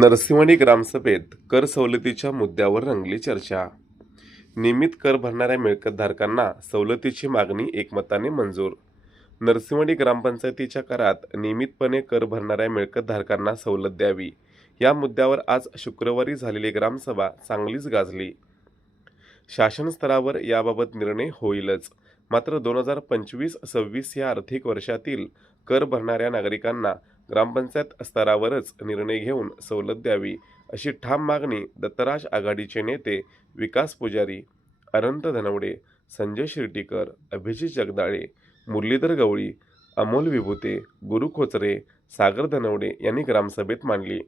नरसिंहणी ग्रामसभेत कर सवलतीच्या मुद्द्यावर रंगली चर्चा. नियमित कर भरणाऱ्या मिळकतधारकांना सवलतीची मागणी एकमताने मंजूर. नरसिंहणी ग्रामपंचायतीच्या करात नियमितपणे कर भरणाऱ्या मिळकतधारकांना सवलत द्यावी. या मुद्द्यावर आज शुक्रवारी झालेली ग्रामसभा चांगलीच गाजली. शासन स्तरावर याबाबत निर्णय होईलच. मात्र दोन हजार पंचवीस सव्वीस या आर्थिक वर्षातील कर भरणाऱ्या नागरिकांना ग्रामपंचायत स्तरावरच निर्णय घेऊन सवलत द्यावी अशी ठाम मागणी दत्तराज आघाडीचे नेते विकास पुजारी अनंत धनवडे संजय शिर्टीकर अभिजित जगदाळे मुरलीधर गवळी अमोल विभूते गुरु खोचरे सागर धनवडे यांनी ग्रामसभेत मांडली.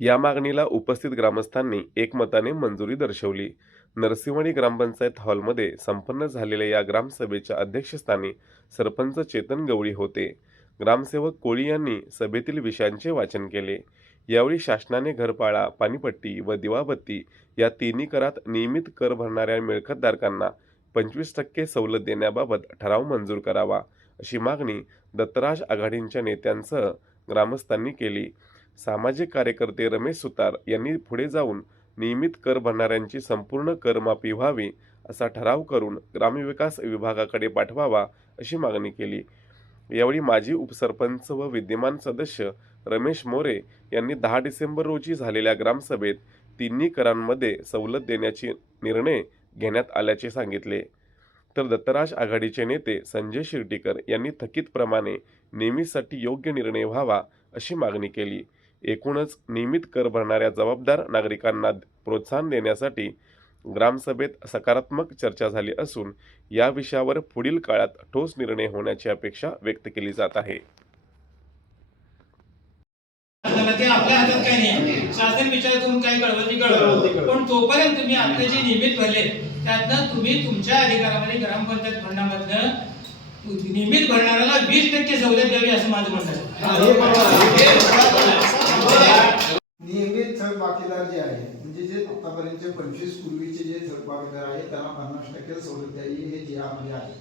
या मागणीला उपस्थित ग्रामस्थांनी एकमताने मंजुरी दर्शवली. नरसिंहवाडी ग्रामपंचायत हॉलमध्ये संपन्न झालेल्या या ग्रामसभेच्या अध्यक्षस्थानी सरपंच चेतन गवळी होते. ग्रामसेवक कोळी यांनी सभेतील विषयांचे वाचन केले. यावेळी शासनाने घरपाळा पाणीपट्टी व दिवाबत्ती या तिन्ही करात नियमित कर भरणाऱ्या मिळकतधारकांना पंचवीस टक्के सवलत देण्याबाबत ठराव मंजूर करावा अशी मागणी दत्तराज आघाडींच्या नेत्यांसह ग्रामस्थांनी केली. सामाजिक कार्यकर्ते रमेश सुतार यांनी पुढे जाऊन नियमित कर भरणाऱ्यांची संपूर्ण करमाफी व्हावी असा ठराव करून ग्रामविकास विभागाकडे पाठवावा अशी मागणी केली. यावेळी माजी उपसरपंच व विद्यमान सदस्य रमेश मोरे यांनी दहा डिसेंबर रोजी झालेल्या ग्रामसभेत तिन्ही करांमध्ये सवलत देण्याची निर्णय घेण्यात आल्याचे सांगितले. तर दत्तराज आघाडीचे नेते संजय शिर्टीकर यांनी थकीतप्रमाणे नेहमीसाठी योग्य निर्णय व्हावा अशी मागणी केली. एकूणच नियमित कर भरणाऱ्या जबाबदार नागरिकांना प्रोत्साहन देण्यासाठी ग्रामसभेत सकारात्मक चर्चा झाली असून या विषयावर पुढील काळात ठोस निर्णय होण्याची अपेक्षा व्यक्त केली जात आहे शासनाला ते आपल्या हातात काही नाही शासन विचार करून काही कळवलं ती कळवलं पण तोपर्यंत तुम्ही आपले जे नियमित भरले त्यातनं तुम्ही तुमच्या अधिकारामध्ये ग्रामपंचायत फंडामधनं नियमित भरणाऱ्याला वीस टक्के सवलत द्यावी असं माझं म्हणणं आहे. नियमित थकबाकीदार जे आहे म्हणजे जे आतापर्यंतचे पंचवीस पूर्वीचे जे थकबाकीदार आहे त्यांना पन्नास टक्के सवलत द्यावी हे जे आमध्ये आहे.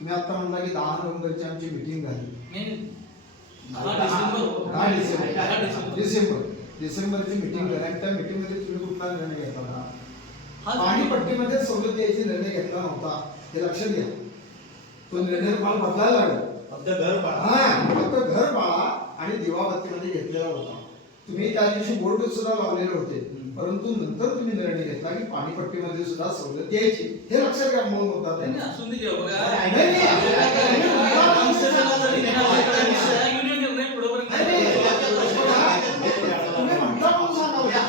तुम्ही आता म्हणला की दहा नोव्हेंबरची आमची मिटिंग झाली. डिसेंबर. डिसेंबर. डिसेंबर. डिसेंबर. डिसेंबरची मिटिंग झाली. आणि त्या मिटिंगमध्ये तुम्ही कुठला निर्णय घेतला होता? पाणीपट्टीमध्ये सवलत द्यायची निर्णय घेतला नव्हता. हे लक्षात घ्या. तो निर्णय तुम्हाला बदलायला लागला. फक्त घर बाळा हा फक्त घर बाळा आणि दिवाबत्तीमध्ये घेतलेला होता. तुम्ही त्या दिवशी बोर्ड सुद्धा लावलेले होते. परंतु नंतर तुम्ही निर्णय घेतला की पाणीपट्टीमध्ये सुद्धा सवलत द्यायची हे लक्षात घ्या मूळ मुद्दा तो. नाही, असून दे जेव्हा बघा. नाही, नाही, युनियन निर्णय पुढेपर्यंत नाही, नाही. तुम्ही म्हणता म्हणून सांगा म्हणजे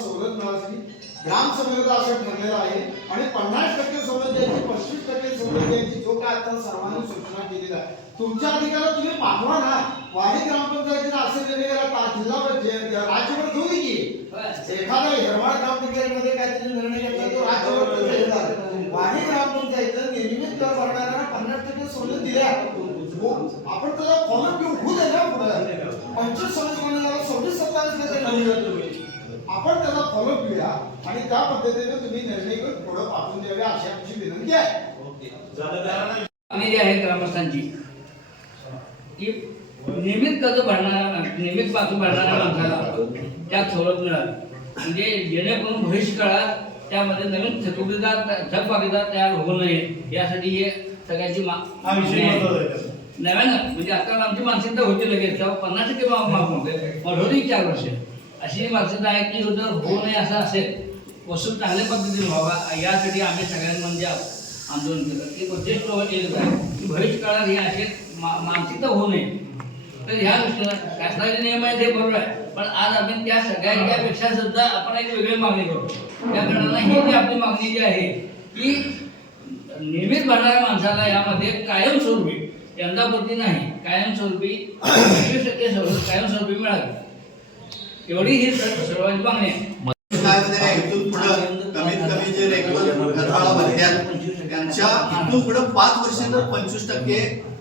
सवलत मिळाली असं ठरलेलं आहे आणि पन्नास टक्के सवलत द्यायची पस्तीस टक्के सवलत द्यायची जो काय आता सर्वांनी सूचना केलेला आहे. तुमच्या अधिकारात तुम्ही पाठवा ना. वाडी ग्रामपंचायतीला असे निर्णय गेला जिल्हा पंचायत राज्यभर घेऊ दे की. एखादा हेरवाड ग्रामपंचायतीमध्ये काहीतरी निर्णय घेतला तो राज्यभर? वाडी ग्रामपंचायत नियमित कर भरणाऱ्यांना पन्नास टक्के सवलत दिल्या. हो, आपण त्याला फॉलो घेऊ होऊ दे ना पुढे. पंचवीस सवलत म्हणून सव्वीस सत्तावीस आपण त्याला फॉलो घेऊया आणि त्या पद्धतीने तुम्ही निर्णय घेऊन पुढे पाठवून द्यावे अशी आमची विनंती आहे. आणि जी आहे ग्रामस्थांची. की नियमित कर्ज भरणाऱ्या नियमित बाजू भरणाऱ्या माणसाला त्यात सवलत मिळाली. म्हणजे जेणेकरून भविष्य काळात त्यामध्ये नवीन थकबाकीदार थकबाकीदार तयार होऊ नये यासाठी हे सगळ्यांची मागणी आहे. नव्यानं म्हणजे आता आमची मानसिकता होती लगेच. तेव्हा पन्नास टक्के माफ होते. चार वर्ष. अशी मानसिकता आहे की जर होऊ नये असं असेल. वस्तू चांगल्या पद्धतीने व्हावा. यासाठी आम्ही सगळ्यांमध्ये आंदोलन केलं. ते उद्दिष्ट एकच आहे की भविष्य काळात हे असे मानसिकता होऊ नये. तर ह्या दृष्टीनं शासनाचे नियम आहे ते बरोबर आहे. पण आज आपण त्या सगळ्यांच्यापेक्षा सुद्धा आपण एक वेगळी मागणी करतो त्या कारणानं ही जी आपली मागणी जी आहे की नियमित भरणाऱ्या माणसाला यामध्ये कायमस्वरूपी यंदापुरती नाही कायमस्वरूपी पंचवीस टक्के सवलत कायमस्वरूपी मिळावी. एवढी ही सर्वांची मागणी आहे काय माहिती आहे, इथून पुढं कमीत कमी जे रेग्युलर घरफाळा भरत्यात त्यांच्या इथून पुढं पाच वर्ष जर पंचवीस टक्के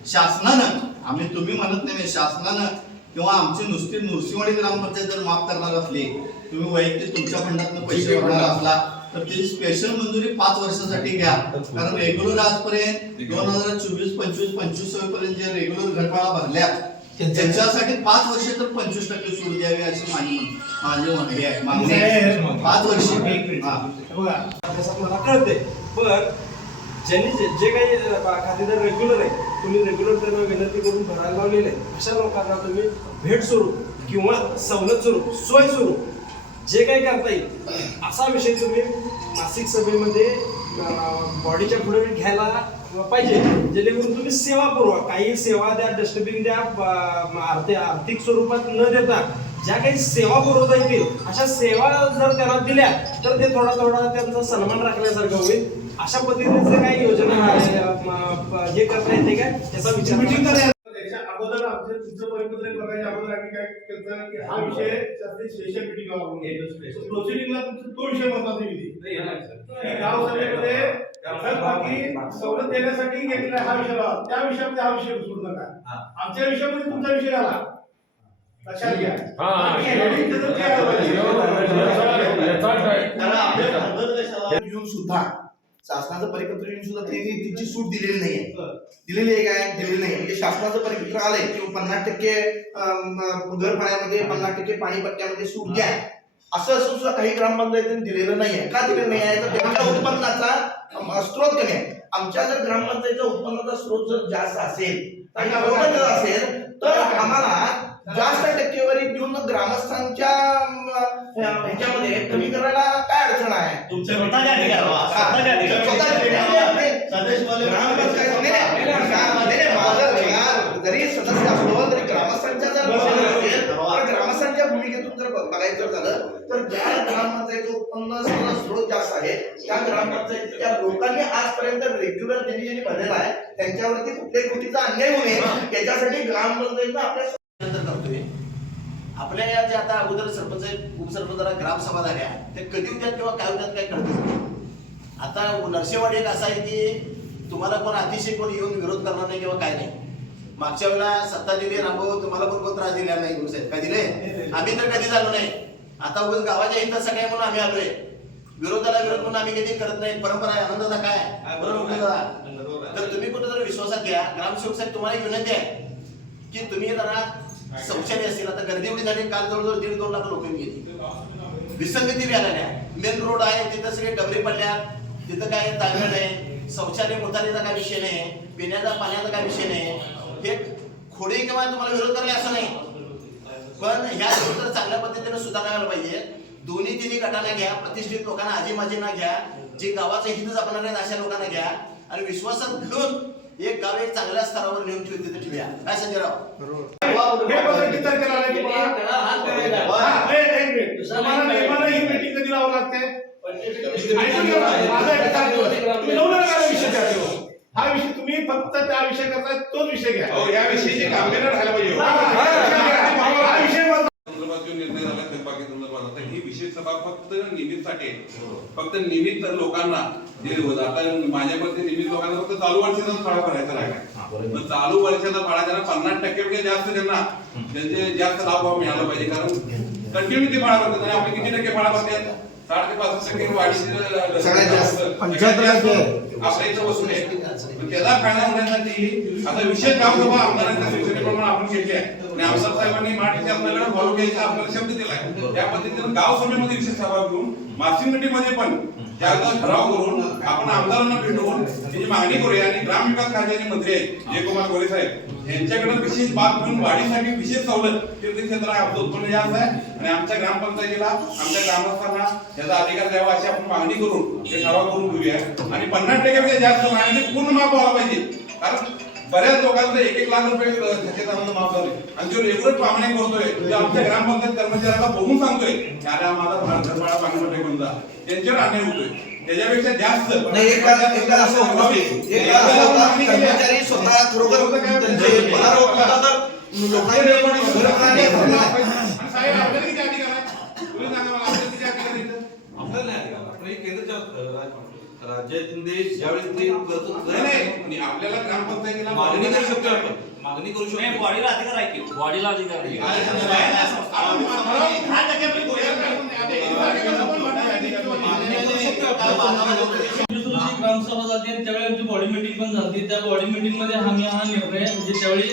शासनानं आम्ही तुम्ही म्हणत नाही शासनानं किंवा आमची नुसती नृसिंहवाडी ग्रामपंचायत जर माफ करणार असली तुम्ही वैयक्तिक तुमच्या फंडातून पैसे भरणार असला तर त्याची स्पेशल मंजुरी पाच वर्षासाठी घ्या कारण रेग्युलर आजपर्यंत दोन हजार चोवीस पंचवीस पंचवीसपर्यंत जे रेग्युलर घरफाळा भरल्या त्यांच्यासाठी पाच वर्ष तर पंचवीस टक्के सूट द्यावी अशी माझी माझी म्हणणी आहे मागणी आहे. पाच वर्ष हा. बघा मला कळते पण ज्यांनी जे जे काही खातेदार रेग्युलर आहे तुम्ही रेग्युलर त्यांना विनंती करून भरायला लावलेले आहे. अशा लोकांना तुम्ही भेट स्वरूप किंवा सवलत स्वरूप सोय स्वरूप जे काही करता येईल असा विषय तुम्ही मासिक सभेमध्ये बॉडीच्या पुढे घ्यायला पाहिजे जेणेकरून तुम्ही सेवा पुरवा काही सेवा द्या डस्टबिन द्या आर्थिक आर्थिक स्वरूपात न देता ज्या काही सेवा पुरवता येतील अशा सेवा जर त्यांना दिल्या तर ते थोडा थोडा त्यांचा सन्मान राखल्यासारखं होईल अशा पद्धतीचे काही योजना हे करता येते का? त्याचा विचार अगोदर आमचे तुमचं परिपत्रक बघायच्या अगोदर आम्ही काय करतो की हा विषय स्पेशल मिटिंग प्रोसिडिंगला तुमचे दोन विषय महत्त्वाचे गाव सभेमध्ये सवलत देण्यासाठी घेतलेला हा विषय. त्या विषयामध्ये हा विषय नका. आमच्या विषयामध्ये तुमचा विषय आला लक्षात घ्या. येऊन सुद्धा शासनाचं परिपत्र येऊन सुद्धा त्यांनी तिची सूट दिलेली नाहीये. दिलेली आहे काय? दिलेली नाही म्हणजे शासनाचं परिपत्र आलंय की पन्नास टक्के घर पाण्यामध्ये पन्नास टक्के पाणी पट्ट्यामध्ये सूट घ्या. असं असून सुद्धा काही ग्रामपंचायतीने दिलेलं नाहीये. का दिलेलं नाही आहे तर त्यांच्या उत्पन्नाचा स्रोत कमी आहे. आमच्या जर ग्रामपंचायतीचा उत्पन्नाचा स्रोत जर जास्त असेल आणि जर असेल तर आम्हाला जास्त टक्केवारी ह्याच्यामध्ये कमी करायला काय अडचण आहे? तुमच्या स्वतःच्या स्वतःच्या जरी सदस्य असलो तरी ग्रामस्थांच्या जर असेल, तर ग्रामस्थांच्या भूमिकेतून जर बघ- बघायचं झालं तर ज्या ग्रामपंचायतीचं उत्पन्न स्रोत जास्त आहे त्या ग्रामपंचायतीच्या लोकांनी आजपर्यंत रेग्युलर ज्यांनी ज्यांनी भरलेला आहे त्यांच्यावरती कुठल्याही गोष्टीचा अन्याय होऊ नये. याच्यासाठी ग्रामपंचायतीनं आपल्या आपल्या या ज्या आता अगोदर सरपंच उपसरपंच ग्रामसभा झाल्या ते कधी होत्यात किंवा काय होत्यात काय कळत आता नरसेवाडी एक असा आहे की तुम्हाला कोण अतिशय कोण येऊन विरोध करणार नाही किंवा काय नाही. मागच्या वेळेला सत्ता दिली रामभाऊ तुम्हाला पण कोण त्रास दिला नाही गुरु साहेब. काय दिले? आम्ही तर कधी झालो नाही. आता उगाच गावाच्या हित सगळे म्हणून आम्ही आलोय. विरोधाला विरोध म्हणून आम्ही कधी करत नाही. परंपरा आहे आनंदाचा काय? बरोबर? तर तुम्ही कुठेतरी विश्वासात घ्या. ग्रामसेवक साहेब तुम्हाला विनंती आहे की तुम्ही जरा शौचालय असतील. आता गर्दी एवढी झाली काल जवळजवळ दीड दोन लाख लोक येतील विसंगती बी मेन रोड आहे तिथं सगळे डबरे पडल्यात. तिथं काय तांदळ नाही शौचालय मुतालीचा काय विषय नाही पिण्याचा पाण्याचा काय विषय नाही. हे खोडे किंवा तुम्हाला विरोध करणे असं नाही. पण ह्या तर चांगल्या पद्धतीने सुधारायला पाहिजे. दोन्ही तिन्ही गटांना घ्या प्रतिष्ठित लोकांना आजी माजींना घ्या. जे गावाचं हित जपणार आहेत अशा लोकांना घ्या. आणि विश्वासात घेऊन एक गाव एक चांगल्या स्तरावर नेऊन ठेवून तिथे ठेवूया. काय संजयराव हे बघा किती तारखेला? हा, एक- एक मिनिट. तुम्हाला नेमानं ही मीटिंग कधी लावावं लागते ऐकून घ्या. माझा एक तास दिवस. तुम्ही लावू नका हा विषय. हा तुम्ही फक्त त्या विषय करता तोच विषय घ्या अहो, या विषयी गांभीर्य राहायला पाहिजे हा, हा, हा विषय महत्त्वाचा. संदर्भात जो निर्णय झाला थकबाकी संदर्भात आता ही विशेष सभा फक्त निमित्तसाठी आहे. फक्त निमित्त लोकांना जे आता माझ्यामध्ये निमित्त लोकांना फक्त चालू वर्षाचा फाळा भरायचा राहिला. मग चालू वर्षाचा फाळा त्यांना पन्नास टक्के जास्त त्यांना. त्यांचे जास्त लाभ मिळाला पाहिजे. कारण कंटिन्यू ते फाळा भरतात आणि आपले किती टक्के फाळा भरतात साठ ते पासष्ट टक्के वाढी सगळ्यात जास्त. आपल्या इथं वसूल आहे त्याला फायदा होण्यासाठी आता विशेष आमदारांच्या सूचनेप्रमाणे आपण केली आहे. आणि आमदार साहेबांनी फॉलो आपल्याला शब्द दिलाय. त्या पद्धतीने गाव सभेमध्ये विशेष सहभाग घेऊन मासिकमध्ये पण त्याचा ठराव करून आपण आमदारांना भेटवून त्याची मागणी करूया आणि ग्रामविकास खात्याचे मंत्री आहेत जयकुमार गोरे साहेब यांच्याकडे विशेष बाब घेऊन वाढीसाठी विशेष सवलत तीर्थक्षेत्र आहे आमचं उत्पन्न जास्त आहे. आणि आमच्या ग्रामपंचायतीला आमच्या ग्रामस्थांना याचा अधिकार द्यावा अशी आपण मागणी करून ते ठराव करून घेऊया. आणि पन्नास टक्क्यापेक्षा जास्त मागणी पूर्ण माफ व्हायला पाहिजे. कारण बऱ्याच लोकांचं एक एक लाख रुपये थकेत माफ झाले आणि जो रेग्युलर मागणी करतोय जो आमच्या ग्रामपंचायत कर्मचाऱ्याला बोलून सांगतोय अरे माझा घरमाळा पाणी टेकून जा त्यांच्यावर अन्याय होतोय त्याच्यापेक्षा जास्त कर्मचारी स्वतः खरोखर लोकांनी घरपणाने भरलं नाही. आणि साहेब आपल्याला किती अधिकार आहे तुम्ही सांगा मला आपल्याला किती अधिकार आहे इथं? आपल्याला नाही अधिकार. आपण हे केंद्राच्या अं, राज- राज्यातील देश ज्यावेळी ते करतो नाही नाही आणि आपल्याला ग्रामपंचायतीला मागणी करू शकतो आपण मागणी करू शकतो बॉडीला अधिकार आहे की बॉडीला अधिकार आहे. ग्रामसभा झाली आणि त्यावेळी आमची बॉडी मिटिंग पण झाली त्या बॉडी मिटिंगमध्ये आम्ही हा निर्णय म्हणजे त्यावेळी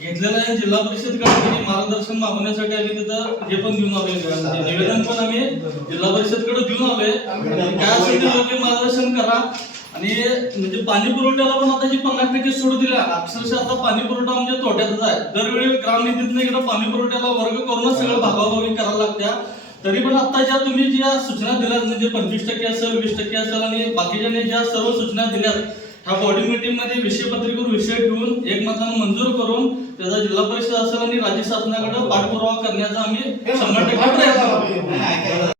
घेतलेलं आहे जिल्हा परिषदकडे मार्गदर्शन मागवण्यासाठी आम्ही तिथं हे पण घेऊन आलोय. म्हणजे निवेदन पण आम्ही जिल्हा परिषदकडे घेऊन आलोय. काय असेल योग्य मार्गदर्शन करा. आणि म्हणजे पाणी पुरवठ्याला पण आता जी पन्नास टक्के सूट दिल्या अक्षरशः आता पाणी पुरवठा म्हणजे तोट्यातच आहे. दरवेळी ग्रामनिधीतनं इकडे पाणी पुरवठ्याला वर्ग करूनच सगळं भागाभागी करायला लागत्या. तरी पण आता ज्या तुम्ही ज्या सूचना दिल्यात म्हणजे पंचवीस टक्के असेल वीस टक्के असेल आणि बाकीच्या ज्या सर्व सूचना दिल्यात ह्या बॉडी मीटिंगमध्ये विषय पत्रिकेवर विषय ठेवून एकमतानं मंजूर करून त्याचा जिल्हा परिषद असेल आणि राज्य शासनाकडे पाठपुरावा करण्याचा आम्ही शंभर टक्के प्रयत्न.